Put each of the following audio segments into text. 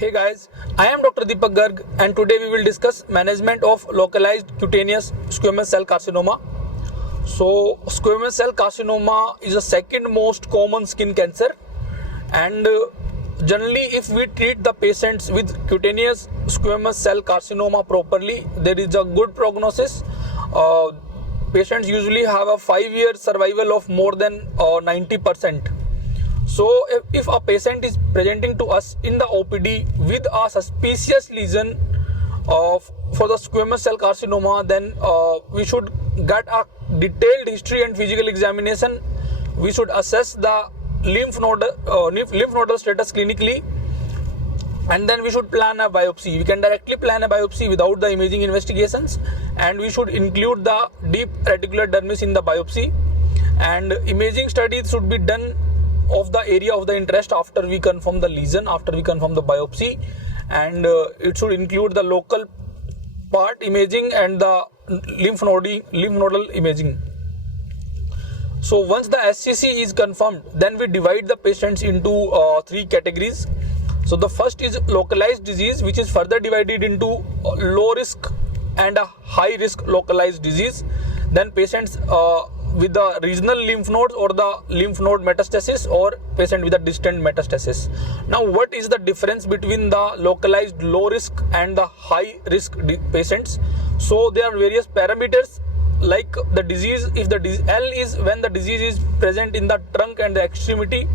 Hey guys, I am Dr. Deepak Garg and today we will discuss management of localized cutaneous squamous cell carcinoma. So, squamous cell carcinoma is the second most common skin cancer, and generally if we treat the patients with cutaneous squamous cell carcinoma properly, there is a good prognosis. Patients usually have a 5-year survival of more than 90%. So if a patient is presenting to us in the OPD with a suspicious lesion for the squamous cell carcinoma, then we should get a detailed history and physical examination. We should assess the lymph nodal status clinically, and then we should plan a biopsy. We can directly plan a biopsy without the imaging investigations, and we should include the deep reticular dermis in the biopsy, and imaging studies should be done of the area of the interest after we confirm the lesion, after we confirm the biopsy, and it should include the local part imaging and the lymph nodal imaging. So once the SCC is confirmed, then we divide the patients into 3 categories. So the first is localized disease, which is further divided into low risk and a high risk localized disease. Then patients with the regional lymph nodes or the lymph node metastasis, or patient with a distant metastasis. Now, what is the difference between the localized low risk and the high risk patients? So there are various parameters like the disease. If the L is when the disease is present in the trunk and the extremity.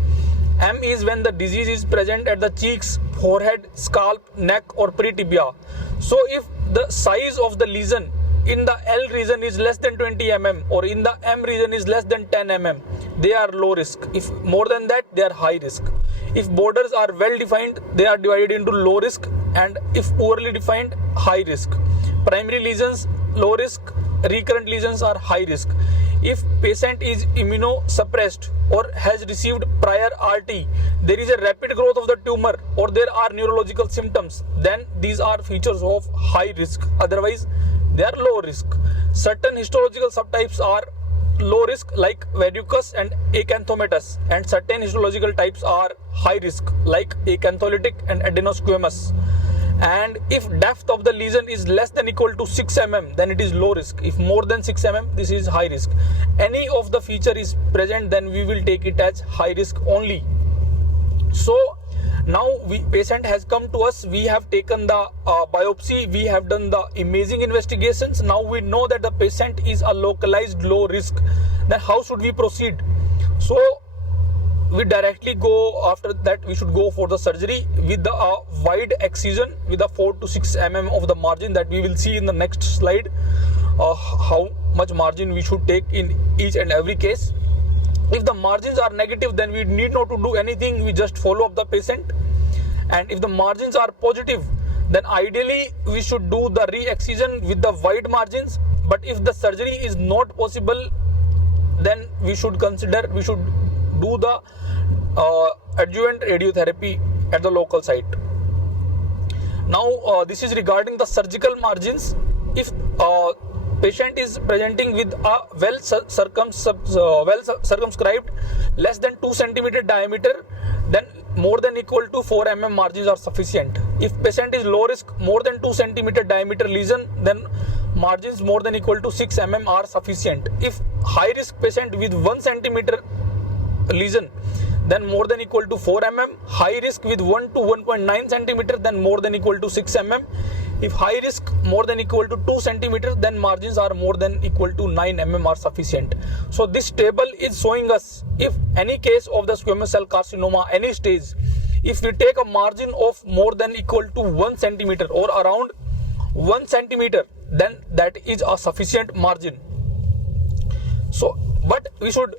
M is when the disease is present at the cheeks, forehead, scalp, neck or pre-tibia. So if the size of the lesion in the L region is less than 20 mm or in the M region is less than 10 mm, they are low risk. If more than that, they are high risk. If borders are well defined, they are divided into low risk, and if poorly defined, high risk. Primary lesions, low risk. Recurrent lesions are high risk. If patient is immunosuppressed or has received prior RT, there is a rapid growth of the tumor or there are neurological symptoms, then these are features of high risk. Otherwise, they are low risk. Certain histological subtypes are low risk like verrucous and acanthomatous, and certain histological types are high risk like acantholytic and adenosquamous. And if depth of the lesion is less than equal to 6 mm, then it is low risk. If more than 6 mm, this is high risk. Any of the feature is present, then we will take it as high risk only. So now patient has come to us, we have taken the biopsy, we have done the imaging investigations. Now we know that the patient is a localized low risk. Then how should we proceed? So we directly go, after that we should go for the surgery with the wide excision with the 4 to 6 mm of the margin that we will see in the next slide, how much margin we should take in each and every case. If the margins are negative, then we need not to do anything, we just follow up the patient. And if the margins are positive, then ideally we should do the re-excision with the wide margins. But if the surgery is not possible, then we should do the adjuvant radiotherapy at the local site. Now this is regarding the surgical margins. If patient is presenting with a well circumscribed less than 2 cm diameter, then more than equal to 4 mm margins are sufficient. If patient is low risk, more than 2 cm diameter lesion, then margins more than equal to 6 mm are sufficient. If high risk patient with 1 cm lesion, then more than equal to 4 mm. High risk with 1 to 1.9 cm, then more than equal to 6 mm. If high risk more than equal to 2 cm, then margins are more than equal to 9 mm are sufficient. So this table is showing us if any case of the squamous cell carcinoma, any stage, if we take a margin of more than equal to 1 cm or around 1 cm, then that is a sufficient margin. So, but we should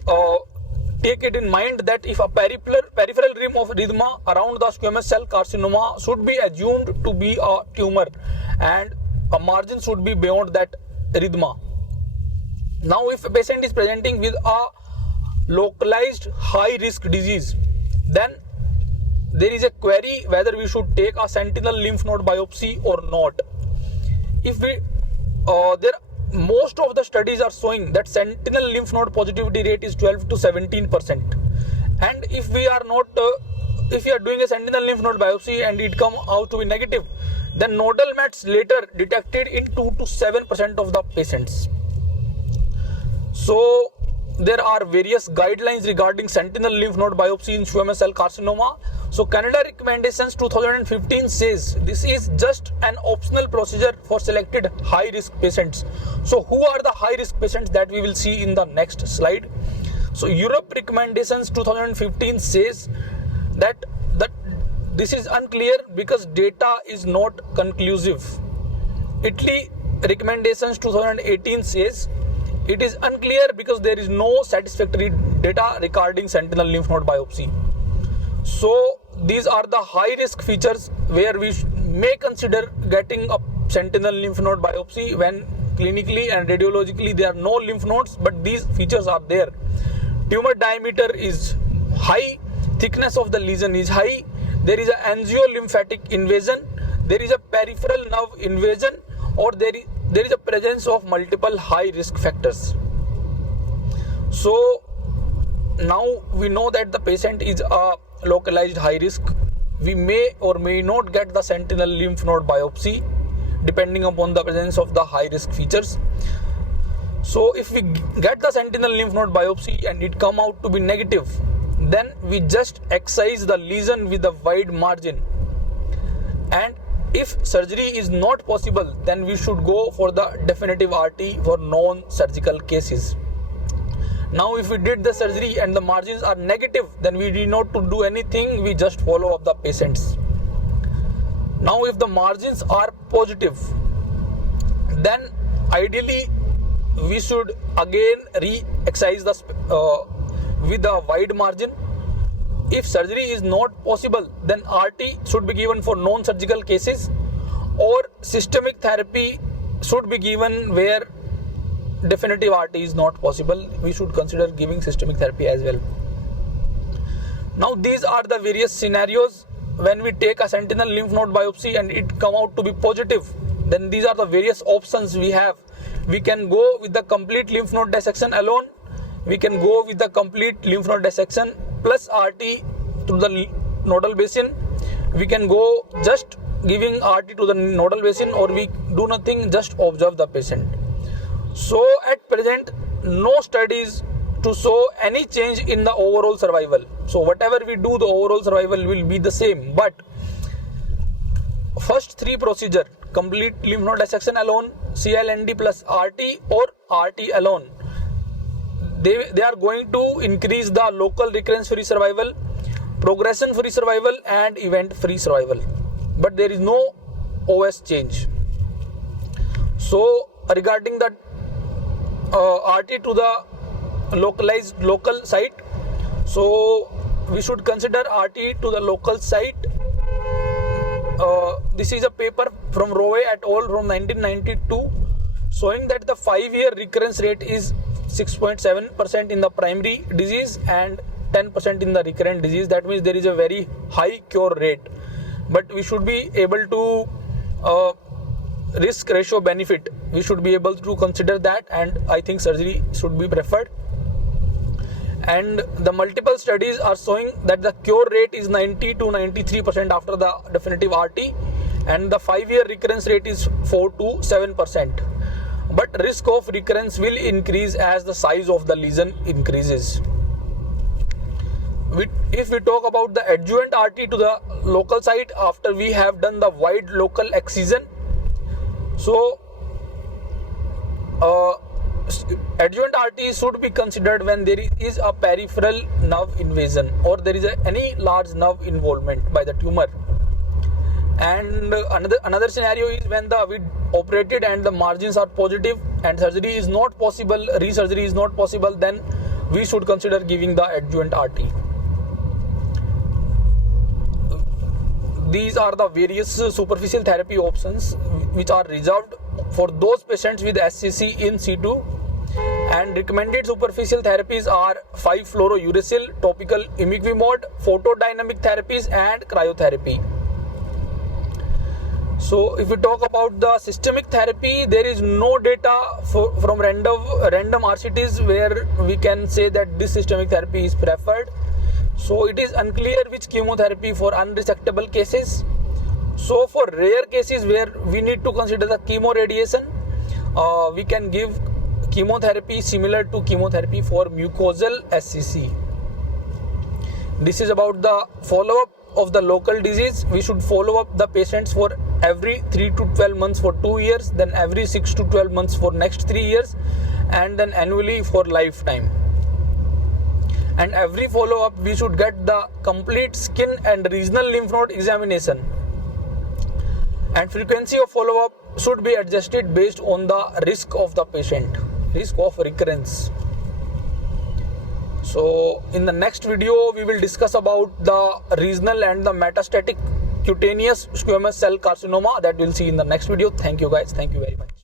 take it in mind that if a peripheral rim of erythema around the squamous cell carcinoma should be assumed to be a tumor, and a margin should be beyond that erythema. Now if a patient is presenting with a localized high risk disease, then there is a query whether we should take a sentinel lymph node biopsy or not. If we most of the studies are showing that sentinel lymph node positivity rate is 12 to 17%, and if we are not if you are doing a sentinel lymph node biopsy and it come out to be negative, then nodal mets later detected in 2 to 7% of the patients. So there are various guidelines regarding sentinel lymph node biopsy in squamous cell carcinoma. So Canada recommendations 2015 says this is just an optional procedure for selected high risk patients. So who are the high risk patients, that we will see in the next slide. So Europe recommendations 2015 says that this is unclear because data is not conclusive. Italy recommendations 2018 says it is unclear because there is no satisfactory data regarding sentinel lymph node biopsy. So these are the high risk features where we may consider getting a sentinel lymph node biopsy when clinically and radiologically there are no lymph nodes, but these features are there. Tumor diameter is high, thickness of the lesion is high, there is an angiolymphatic invasion, there is a peripheral nerve invasion, or there is a presence of multiple high risk factors. So now we know that the patient is a localized high risk. We may or may not get the sentinel lymph node biopsy depending upon the presence of the high risk features. So if we get the sentinel lymph node biopsy and it come out to be negative, then we just excise the lesion with a wide margin, and if surgery is not possible, then we should go for the definitive RT for non-surgical cases. Now if we did the surgery and the margins are negative, then we need not to do anything, we just follow up the patients. Now if the margins are positive, then ideally we should again re-excise the with a wide margin. If surgery is not possible, then RT should be given for non-surgical cases, or systemic therapy should be given where definitive RT is not possible. We should consider giving systemic therapy as well. Now these are the various scenarios when we take a sentinel lymph node biopsy and it come out to be positive. Then these are the various options we have. We can go with the complete lymph node dissection alone. We can go with the complete lymph node dissection plus RT to the nodal basin. We can go just giving RT to the nodal basin, or we do nothing, just observe the patient. So at present, no studies to show any change in the overall survival. So whatever we do, the overall survival will be the same. But first three procedure, complete lymph node dissection alone, CLND plus RT, or RT alone, they are going to increase the local recurrence free survival, progression free survival, and event free survival, but there is no OS change. So regarding the RT to the localized local site, so we should consider RT to the local site. This is a paper from Rowe et al. From 1992 showing that the 5-year recurrence rate is 6.7% in the primary disease and 10% in the recurrent disease. That means there is a very high cure rate, but we should be able to risk ratio benefit, we should be able to consider that, and I think surgery should be preferred. And the multiple studies are showing that the cure rate is 90 to 93% after the definitive RT, and the 5-year recurrence rate is 4 to 7%. But risk of recurrence will increase as the size of the lesion increases. If we talk about the adjuvant RT to the local site after we have done the wide local excision, so adjuvant RT should be considered when there is a peripheral nerve invasion or there is any large nerve involvement by the tumor. And another scenario is when we operated and the margins are positive and surgery is not possible, resurgery is not possible, then we should consider giving the adjuvant RT. These are the various superficial therapy options which are reserved for those patients with SCC in situ, and recommended superficial therapies are 5-fluorouracil, topical imiquimod, photodynamic therapies, and cryotherapy. So if we talk about the systemic therapy, there is no data from random RCTs where we can say that this systemic therapy is preferred. So it is unclear which chemotherapy for unresectable cases. So for rare cases where we need to consider the chemoradiation, we can give chemotherapy similar to chemotherapy for mucosal SCC. This is about the follow-up of the local disease. We should follow up the patients for every 3 to 12 months for 2 years, then every 6 to 12 months for next 3 years, and then annually for lifetime. And every follow-up we should get the complete skin and regional lymph node examination. And frequency of follow-up should be adjusted based on the risk of the patient, risk of recurrence. So in the next video we will discuss about the regional and the metastatic cutaneous squamous cell carcinoma that we'll see in the next video. Thank you guys. Thank you very much.